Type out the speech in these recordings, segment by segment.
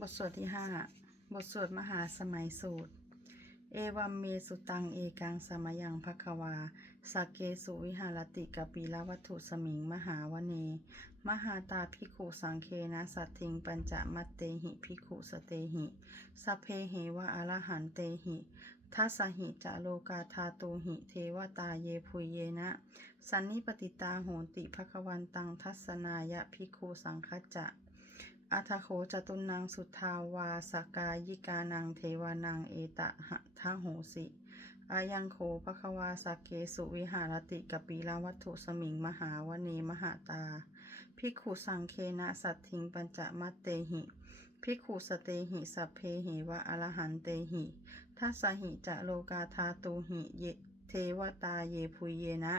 บทสวดที่ห้าบทสวดมหาสมัยสูตร เอวัมเมสุตังเอกังสมยังภควาสักเกสุวิหารติกปีละวัตถุสมิงมหาวเน มหาตาภิขุสังเคนะสัตถิงปัญจมัตเตหิภิขุสเตหิสัพเพเหวะอรหันเตหิทัสหิจะโลกาธาตุหิเทวตาเยพุยเยนะ สันนิปติตาโหติภควันตังทัศนายะภิกขุสังคจจะ อัทโขจตุนังสุทาวาสกายิกานังเทวานังเอตะหะทะโหสิอายังโขภควาสักเกสุวิหารติกปีลาวัตถุสมิงมหาวเนมหาตาภิกขุสังเคนะสัตถิงปัญจมัตเตหิภิกขุสเตหิสัพเพหิวะอรหันเตหิทัสหิจะโลกาธาตุหิเยเทวตาเยพุยเยนะ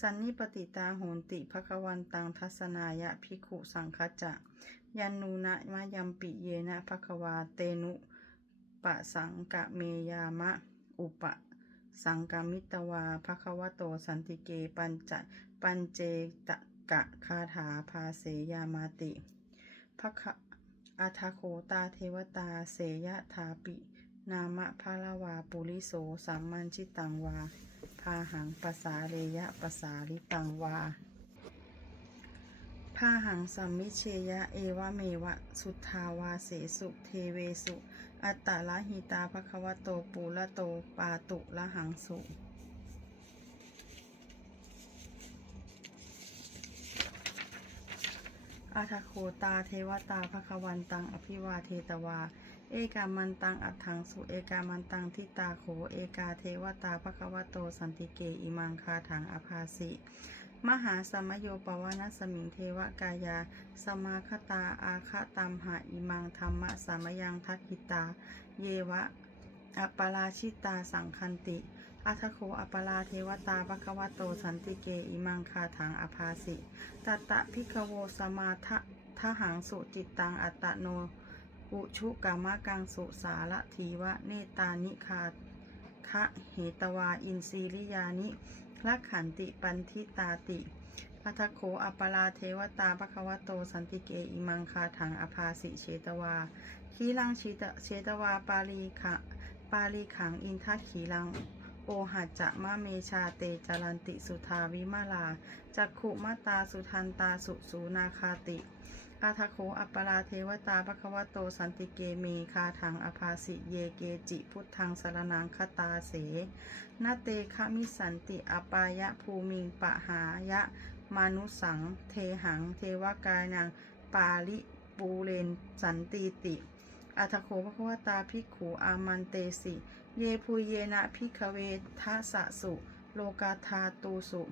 สันนิปติตาโหนติภควันตังทัศนายะภิกขุสังคจะ ยันนูนะมะยัมปิเยนะภควาเตนุปะสังกะเมยามะ อุปะสังกามิตวาภควโตสันติเกปัญจปัญเจตกะคาถาภาเสยามาติภคะอาทาโคตาเทวตาเสยะทาปิ นามะพาลวาปุริโสสัมมันชิตังวา พาหังปสาเรยะปสาลิตังวา พาหังสัมมิเชยะ เอวะเมวะ สุทธาวาเสสุเทเวสุ อัตตละหิตาภควโตปูละโตปาตุละหังสุอาทโคตาเทวตาภควันตังอภิวาเทตวา เอกามันตังอัฏฐังสุเอกามันตังทิตาโข เอกาเทวตาภควโตสันติเกอิมังคาถังอภาสิ มหาสมโยปวานสมิงเทวกายา สมาคตาอาคตัมหาอิมังธรรมะสามยังทักขิตา เยวะอัปปราชิตาสังคันติ อัทโคอัปปราเทวตาภควโตสันติเกอิมังคาถังอภาสิตัตตะพิกโวสมาทะทหังสุจิตตังอัตโน อุชุกามะกังสุสาละทีวะเนตานิคาคะเหตวาอินทรีริยานิ ลักขันติปันทิตาติอัทโคอัปปราเทวตาภควโต สันติเกอิมังคาถังอภาสิเชตวา ขีลังชิตเชตวา ปาลีขะปาลีขังอินทักขีลัง โอหัจจะมะเมชาเตจารันติสุทาวิมาลาจักขุมาตาสุทันตาสุสูนาคาติ อาทาโคอัปปราเทวตาภควโตสันติเกเมคาถังอภาสิเยเกจิพุทธังสารนังคตาเสนาเตคะมิสันติอปายะภูมิงปะหายะมานุสัง เทหัง เทวกายนังปาลิปูเรนสันติติอัทโคภควตาภิกขุอามันเตสิ เยพุเยนะพิกเวทัสสะสุ โลกาธาตูสุ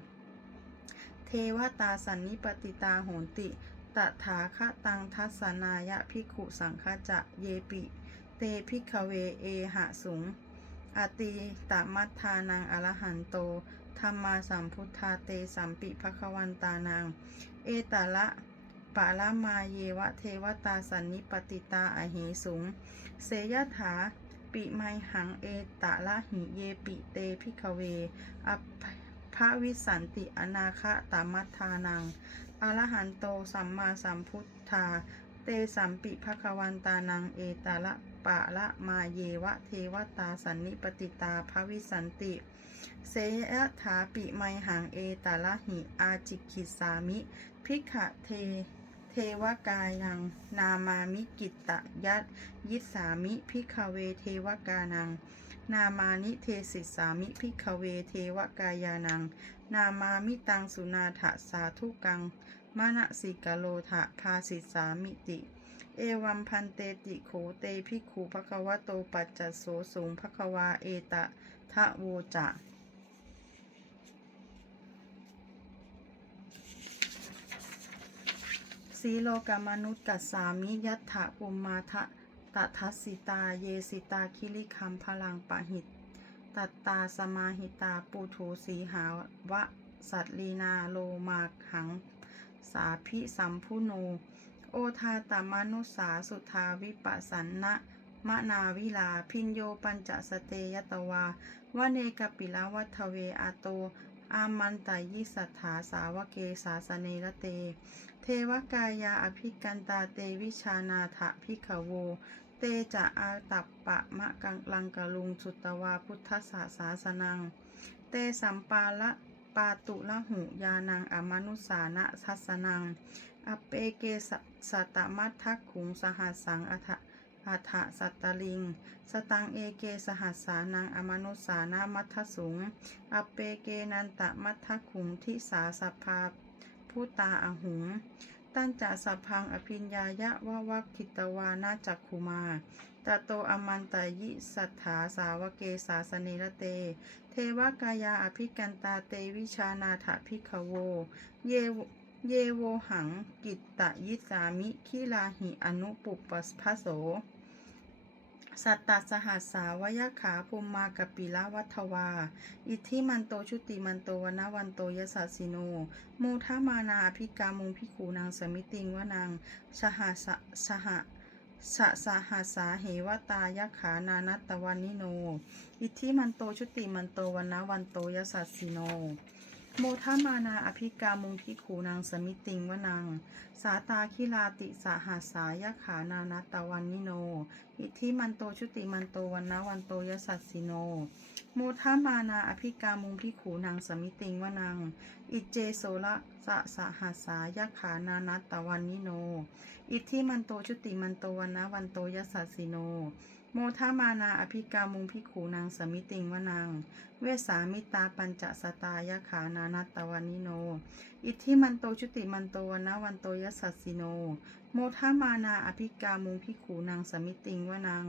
เทวตาสันนิปติตาโหนติ ตถาคตังทัศนายะภิขุสังฆจะเยปิ เตภิกเวเอหะสุงอติตมัทธานังอรหันโตธรรมาสัมพุทธาเตสัมปิภควันตานังเอตาละปาละมาเยวะเทวตาสันนิปติตาอเหสุง เสยถาปิไมหังเอตะละหิเยปิเตพิกเว อ ภะวิสันติอนาคะตามัทธานัง อรหันโตสัมมาสัมพุทธา เตสัมปิภควันตานังเอตาละปะละมาเยวะเทวตาสันนิปติตาภวิสันติ เสยถาปิไมหังเอตาละหิอาจิกิสามิ พิกะเทเทวกายัง นามามิกิตตยัตยิสามิ พิกเวเทวกานัง นามานิเทศิสามิพิกเวเทวกายานัง นามามิตังสุนาถสาธุกังมานะสิกโลทะภาสิสามิติ เอวัมพันเตติโขเตภิขุภควโตปัจจโสสูงภควาเอตะทะโวจะสีโลกามนุษย์กัสสามิยัตถะปุมมาทะ ตทัสสิตา เยสิตา คิริคัมพลังปะหิต ตัตตาสมาหิตา ปูถูสีหาวะ สัตลีนาโลมาหัง สาพิสัมพุโน โอทาตามานุสาสุทาวิปัสสันนะมะนาวิลา พินโยปัญจสเตยตวาวเนกปิลาวัทเวอาโต อามันตายิสัทธาสาวเกสาสเนรเต เทวกายาอภิกันตาเตวิชานาถพิขโว เตจะอาตัปปะมะกังลังกะลุงสุตวาพุทธสาสาสนัง เตสัมปาละปาตุละหุยานังอมนุสานะทัสนัง อเปเกสสัตตมัททักขุงสหัสสังอัฐอัฐสัตตลิง สตังเอเกสหัสสานังอมนุสานามัทสุง อเปเกนันตะมัทขุงทิสาสภาผู้ตาอหุง ตันจะสัพพังอภิญญายะวะวัคคิตวานาจักขุมาตโตอมันตายิสัทธาสาวเกสาสเนระเต เทวกายาอภิกันตาเตวิชานาถพิขโว เยเยโวหังกิตตยิสามิคิลาหิอนุปุปปัสพโส สัตตสหัสสาวยขา ภูมมากปิละวัทวา อิทธิมันโตชุติมันโตวนวันโตยสัสสิโนโมทามานาอภิกามุงพิขูนางสมิติงวานางสหัสสหสะสหัสสาเหวตายขานานัตตวันนิโน อิทธิมันโตชุติมันโตวันวันโตยสัสสิโน โมทามานาอภิกามุงพิขูนางสมิติงวนังสาตาคิลาติสหัสายขา นานัตตวันนิโน อิทธิมันโตชุติมันโตวันนะวันโตยสัสสิโน โมทามานาอภิกามุงพิขูนางสมิติงวนังอิเจโสละสะสหัสายขา นานัตตวันนิโน อิทธิมันโตชุติมันโตวันนะวันโตยสัสสิโน โมทามานาอภิกามุงพิขูนางสมิติงวนัง เวสามิตาปัญจสตายขานานัตตวันนิโน อิทธิมันโตชุติมันโตวนะวันโตยสัสสิโน โมทามานาอภิกามุงพิขูนางสมิติงวนัง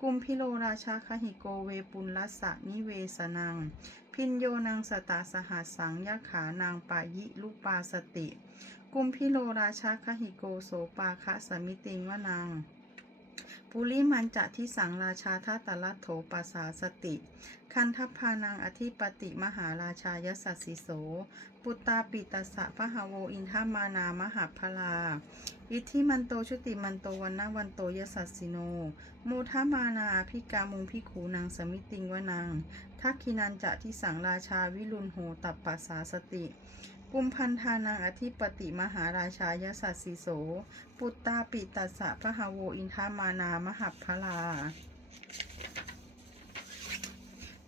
กุมพิโลราชาคหิโกเวปุลลัสสะนิเวสนัง พินโยนางสตาสหัสสังยะขานางปายิลุปาสติ กุมพิโลราชาคหิโกโสปาคะสมิติงวนัง ปุริมันจะที่สังราชาทัตตลัทโถปัสสาสติ คันทัพพานางอธิปติมหาราชายสัสสิโส ปุตตาปิตสะพะหโวอินทามานามหาพลา อิทธิมันโตชุติมันโตวันนะวันโตยสัสสิโน โมทามานาอภิกามุงพิขูนางสมิติงวนังทักขินันจะที่สังราชาวิรุณโหตัปปัสสาสติ กุมพันธานางอธิปติมหาราชายสัสสิโส ปุตตาปิตัสสะพะหาโวอินทามานามหัพพลา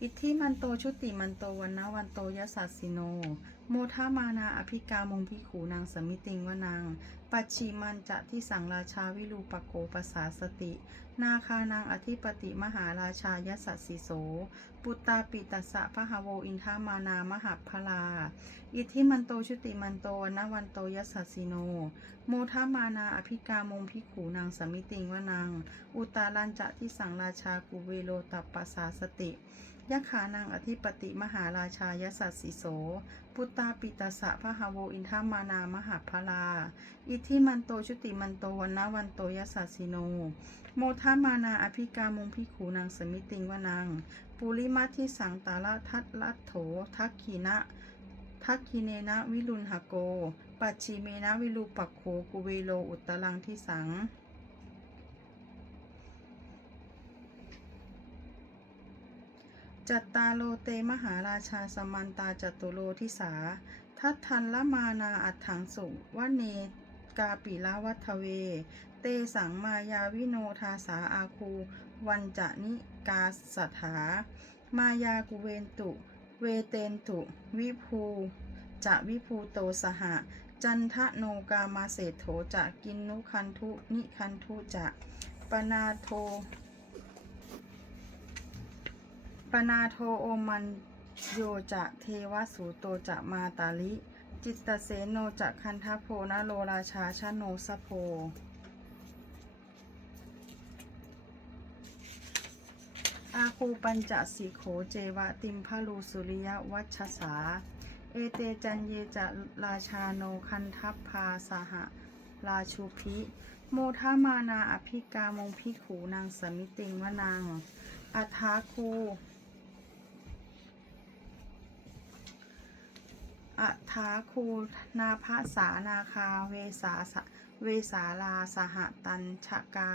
อิทธิมันโตชุติมันโตวันนะวันโตยสัสสิโน โมทามานาอภิกามงพิขูนางสมิติงวนาง ปัจฉิมันจะที่สังราชาวิรูปโกปสาสติ นาคานางอธิปติมหาราชายสัสสิโส ปุตตาปิตัสสะพะหาโวอินทามานามหัพพลา อิทธิมันโตชุติมันโตนวันโตยสัสสิโน โมทามานาอภิกามงพิขูนางสมิติงวนาง อุตาลันจะที่สังราชากุเวโลตัปปสาสติ ยะขานางอธิปติมหาราชายสัสสิโส ปุตตาปิตสสะพะหาโวอินทามานามหาพลา อิทิมันโตชุติมันโตวันนวันโตยสัสสิโน โมทามานาอภิกามุงพิขูนางสมิติงวนัง ปุริมัทิสังตาละทัตลัตโถทักขีนะทักขีเนนะวิรุณหโก ปัจฉิเมนะวิรูปักโขกุเวโลอุตตรังทิสัง จัตตาโลเตมหาราชาสมันตาจตุโลทิสา ทัตทันละมานาอัฏฐังสุวเนกาปิลวัทเว เตสังมายาวิโนทาสาอาคู วันจะนิกาสถามายากุเวนตุ เวเตนตุ วิภูจะวิภูโตสหะ จันทะโนกามาเศโถจะกินนุคันทุนิคันทุจะปนาโท ปนาโทโอมันโยจะเทวสูโตจะมาตาลิ จิตตเสโนจะคันทโพนโลราชาชโนสโพอาคูปัญจสีโขเจวะติมพลูสุริยวัชสา เอเตจันเยจะราชาโนคันทัพพาสหราชูพิ โมทามานาอภิกามงพิขูนางสมิติงวนางอัทาคู อัทาคูนาภาสานาคาเวสาสะเวสาลาสหตัญชกา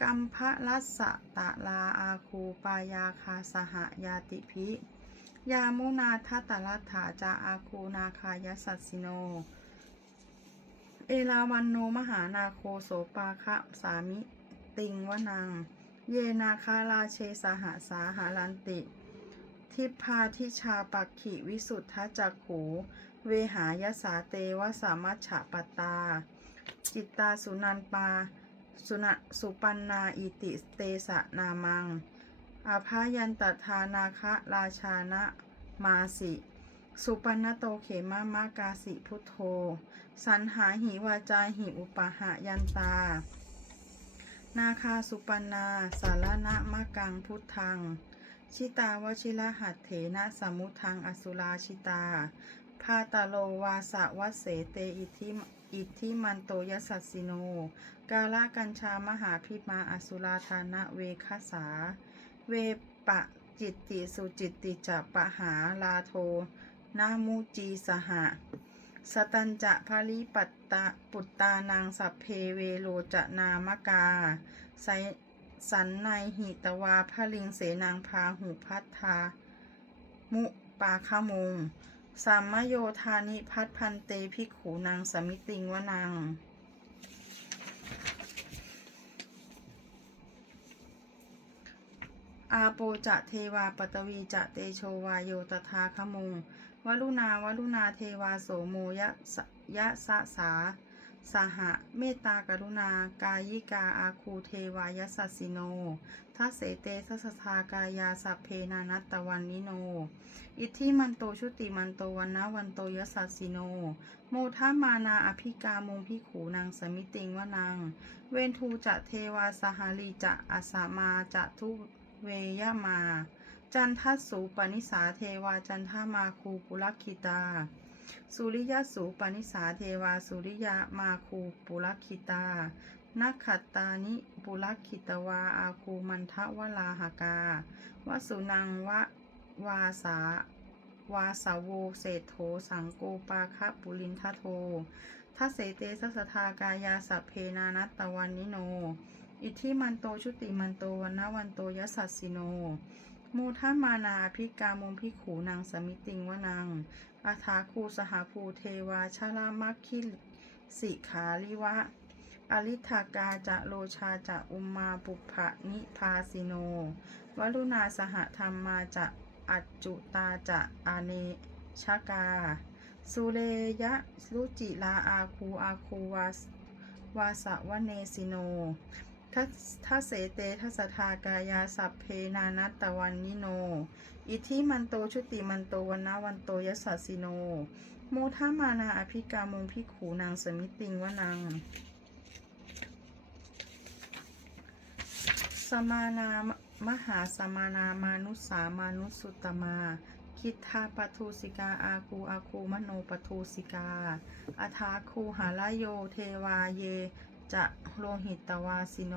กัมพะลัสสะตะลาอาคูปายาคาสหยาติพิยามุนาทัตลัตถาจาอาคูนาคายสัสสิโน เอราวันโนมหานาโคโสปาคะสามิ ติงวนัง เยนาคาราเชสหาสาหารันติ ทิพาทิชาปักขิวิสุทธจักขูเวหายสาเตวสามัชฉะปตา จิตตาสุนันปา สุนสุปันนาอิติเตสะนามัง อาภายันตทานาคะราชานะมาสิ สุปันนโตเขมามากาสิพุทโธ สันหาหิวาจาหิอุปหายันตา นาคาสุปันนาสารณะมะกังพุทธัง ชิตาวชิระหัตเถนะสมุทังอสุราชิตาพาตาโลวาสะวะเสเตอิทิอิทธิมันโตยสัสสิโน กาละกัญชามหาพิมาอสุราธานะเวคสา เวปะจิตติสุจิตติจะปะหาลาโทนามุจีสหะ สตัญจะภาริปัตตะปุตตานางสัพเพเวโลจะนามกาไส สันในหิตวาพลิงเสนางพาหุพัทธา มุปาคมุง สามมโยธานิพัทพันเตพิขูนางสมิติงวนัง อาโปจะเทวาปตวีจะเตโชวาโยตถาคมุงวลุณาวลุณาเทวาโสโมยะยะสะสาส สหะเมตตากรุณา กายิกาอาคูเทวายสัสสิโนทัสเสเตทัสทากายาสัพเพนานัตตวันนิโน อิทธิมันโตชุติมันโตวันนะวันโตยสัสสิโน โมทามานาอภิกามุงพิขูนางสมิติงวนัง เวนทูจะเทวาสหาลีจะอาสามาจะทุเวยมา จันทัสสูปนิสาเทวาจันทามาคูปุลคิตา สุริยสูปนิสาเทวาสุริยามาคูปุลคิตานักขัตตานิปุลคิตวาอาคูมันทะวลาหากาวสุนังวะวาสาวาสาโวเศรษโธสังโกปาคะปุลินทโททัสเสเตสัสทากายาสัพเพนานัตตวันนิโน อิทธิมันโตชุติมันโตวันนวันโตยสัสสิโน โมทามานาภิกามุมพิขูนางสมิติงวนัง อาถาคูสหภูเทวาชาลามัคคิสิขาลิวะ อริธากาจะโลชาจะอุมมาปุพะนิพาสิโนวลุณาสหธรรมมาจะอัจจุตาจะอาเนชกา สุเรยะรุจิลาอาคูอาคูวาสวาสะวะเนสิโน ทัทเสเตทัสทากายาสัพเพนานัตตวันนิโน อิทิมันโตชุติมันโตวันนาวันโตยสัสสิโน โมทามานาอภิกามุงพิขูนางสมิติงวนัง สมานามหาสมานามานุสามานุสุตมา คิทธาปทุสิกาอาคูอาคูมโนปทุสิกาอาทาคูหาลโยเทวาเย จะโลหิตวาสิโน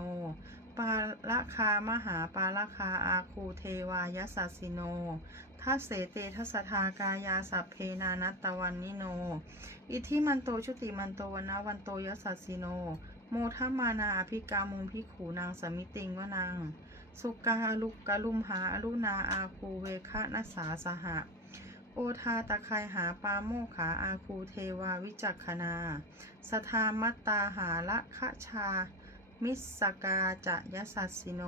ปาละคามหาปาละคาอาคูเทวายสัสิโนทัสเสเตทัสทากายาสัพเพนานัตวันนิโน อิทิมันโตชุติมันโตวันนะวันโตยสัสิโน โมทามานาอภิกามุงพิขูนางสมิติงวนังสุกาลุกกะลุมหาอรุณาอาคูเวคะนัสสาสหะ โอทาตะไคายหาปาโมขาอาคูเทวาวิจักขณา สทามัตตาหาละคะชา มิสกาจะยสัสสิโน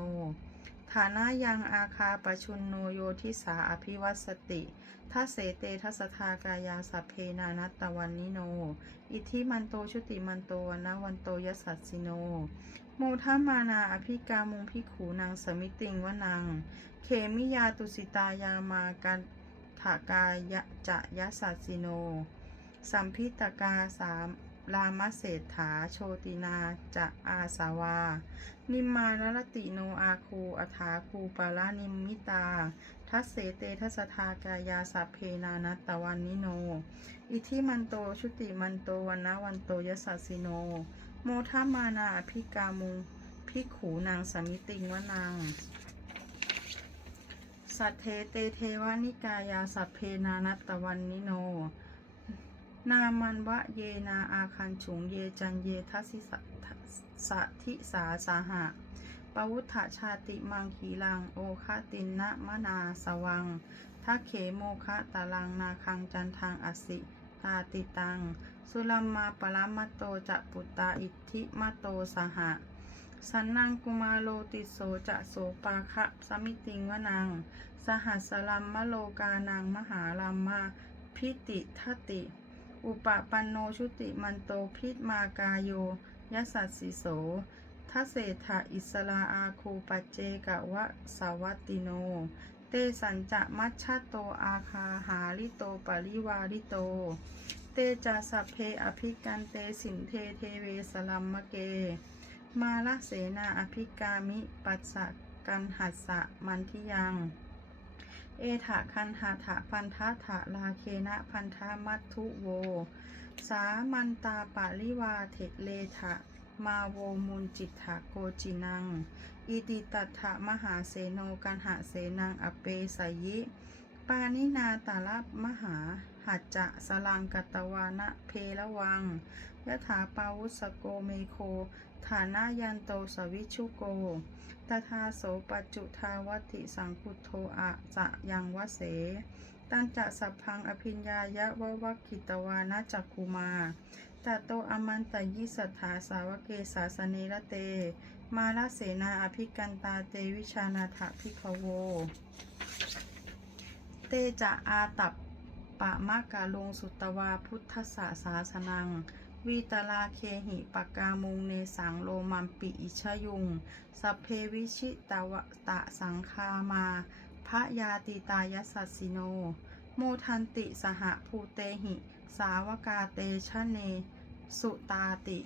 ฐานะยังอาคาปชุนโนโยทิสาอภิวัสติทัเสเตทัสทากายาสัพเพนานัตตวันนิโน อิทิมันโตชุติมันโตวันนวันโตยสัสสิโน โมทามานาอภิกามุงพิขูนางสมิติงวนัง เขมิยาตุสิตายามากัน ถากายะจะยสัสสิโน สัมพิตกาสามรามเศรษฐาโชตินาจะอาสาวา นิมมานรติโนอาคูอัฐาคูปาลานิมมิตา ทัสเสเตทัสทากายาสัพเพนานัตวันนิโน อิทิมันโตชุติมันโตวันนวันโตยสัสสิโน โมทามานาอภิกามุงพิขูนางสมิติงวนัง สัทเทเตเทวานิกายาสัพเพนานัตตวันนิโน นามันวะเยนาอาคันฉุงเยจันเยทัสิสะสะทิสาสาหะปวุฒชาติมังคีลังโอคาตินนะมะนาสวังทักเขโมคะตาลังนาคังจันทังอสิตาติตัง สุลัมมาปรมัตโตจะปุตตาอิทธิมาโตสหะ สันนังกุมาโลติโสจะโสปาคะสมิติงวนัง สหัสลัมมะโลกานังมหาลัมมาพิติทติ อุปปันโนชุติมันโตพิตมากาโยยสัสสิโสทัเศธาอิสลาอาคูปัจเจกะวะสาวัตติโน เตสัญจะมัชชะโตอาคาหาลิโตปริวาริโต เตจาสัพเพอภิกันเตสินเทเทเวสลัมมะเก มาลเสนาอภิกามิ ปัสสะกันหัสสะมันทิยัง เอถะคันหาถะพันธะถะลาเคนะพันธะมัตทุโว สามันตาปาลิวาเทเลทะมาโวมุนจิตถะโกจินัง อิติตัถะมหาเสโนกันหะเสนังอเปสยิ ปานินาตาลมหาหัจจะสลังกัตวานะเพละวังยะถาปาวุสโกเมโค ฐานายันโตสวิชุโกตถาโสปัจจุทาวติสังพุโธอะจะยังวเส ตันจะสัพพังอภิญญายะวะวัคคิตวานะจักคุมาตโตอมันตยิสัทธาสาวเกสาสเนระเต มาลเสนาอภิกันตาเตวิชานาถพิคโว เตจะอาตับปะมะกาลงสุตวาพุทธสาสาสนัง วิตลาเคหิปากามุงเนสังโลมัมปิอิชยุง สเพวิชิตาวตะสังคามาพระยาติตายสัสสิโน โมทันติสหภูเตหิ สาวกาเตชะเน สุตาติ